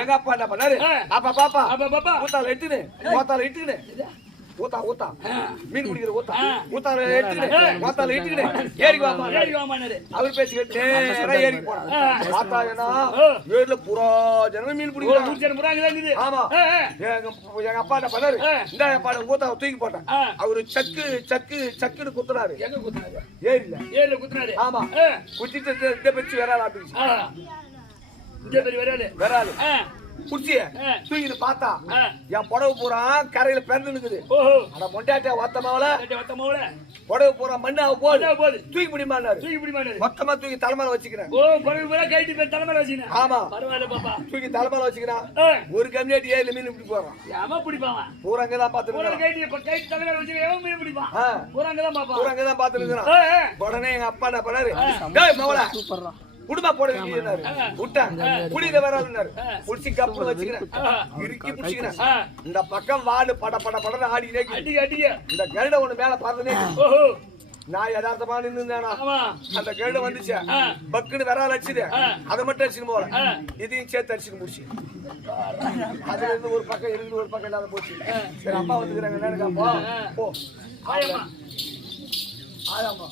எங்க அப்பா என்ன பண்ணாரு. அப்பா பாப்பா அப்பா, பாப்பா. ஊத்தால இட்டுனு ஊத்தால இட்டுனு ஊத்தா ஊத்தா மீன் பிடிக்கிற ஊத்தா. ஊத்தால இட்டுனு ஊத்தால இட்டுனு ஏறிக்கு வாப்பா ஏறி வாமானாரு. அவர் பேச்சு கேட்டு நேரா ஏறி போனான் ஆ. பார்த்தா என்ன ஆ. ஏரில புறா ஜனம் மீன் ஓ, பிடிக்கிறான் நூறு ஜனம் இருக்குது. ஆமா. எங்க எங்க அப்பா என்ன பண்ணாரு. இந்த அப்பா ஊத்தாவை தூக்கி போட்டான். அவரு சக்கு சக்கு சக்குன்னு குத்துறாரு எங்க குத்துனாரு? ஏரில ஏரில குத்துனாரு. ஆமா குத்திட்டு இந்த- பெச்சு தூக்கிட்டு பார்த்தா. என் புடவை பூரா கரையில பிறந்து நிக்குது. அட மொண்டாட்டியா ஒத்தமாவல. புடவை பூரா மண்ணு அவ போகுது. தூக்கி முடியுமான்னாரு தூக்கி பிடிமானாரு. மொத்தமா தூக்கி தலைமையில வச்சுக்கிறேன் ஓ, பழகு பூரா கைட்டு தலைமையில. ஆமா பரவாயில்ல பாப்பா. தூக்கி தலைமையில வச்சுக்கிறான் ஒரு கம்யூனிட்டி ஏழு மீன் இப்படி போறான் ஏம்மா பிடிப்பான்? பூரா அங்கதான் பூரா பாத்துருக்கான் கைட்டு தலைமையில வச்சுக்கிட்டு எவன் மீன் பிடிப்பான்? பூரா அங்கதான் பாப்பான். பூரா அங்கதான் பாத்துருக்கான். உடனே எங்க அப்பா என்ன பண்ணாரு டேய் மவள குடும்ப போட விட்டான் குடியில வராதுன்னாரு. புடிச்சு கப்பு வச்சுக்கிறேன். இறுக்கி புடிச்சுக்கிறேன். இந்த பக்கம் வாடு பட பட படன்னு ஆடினே இருக்குது. அடிக்க அடிக்க. இந்த கருட ஒண்ணு மேல. ஓஹோ. நான் யதார்த்தமா ஆமா. அந்த கருட வந்துச்சு. பக்குன்னு விரால் அடிச்சுது. அதை மட்டும் அடிச்சுன்னு போல. இதையும் சேர்த்து அடிச்சுன்னு முடிச்சு அதுல இருந்து ஒரு பக்கம் இருந்து ஒரு பக்கம் இல்லாத போச்சு. சரி அம்மா வந்துக்கிறாங்க. என்னன்னு போ. போ. ஆயம்மா. ஆயாம்மா.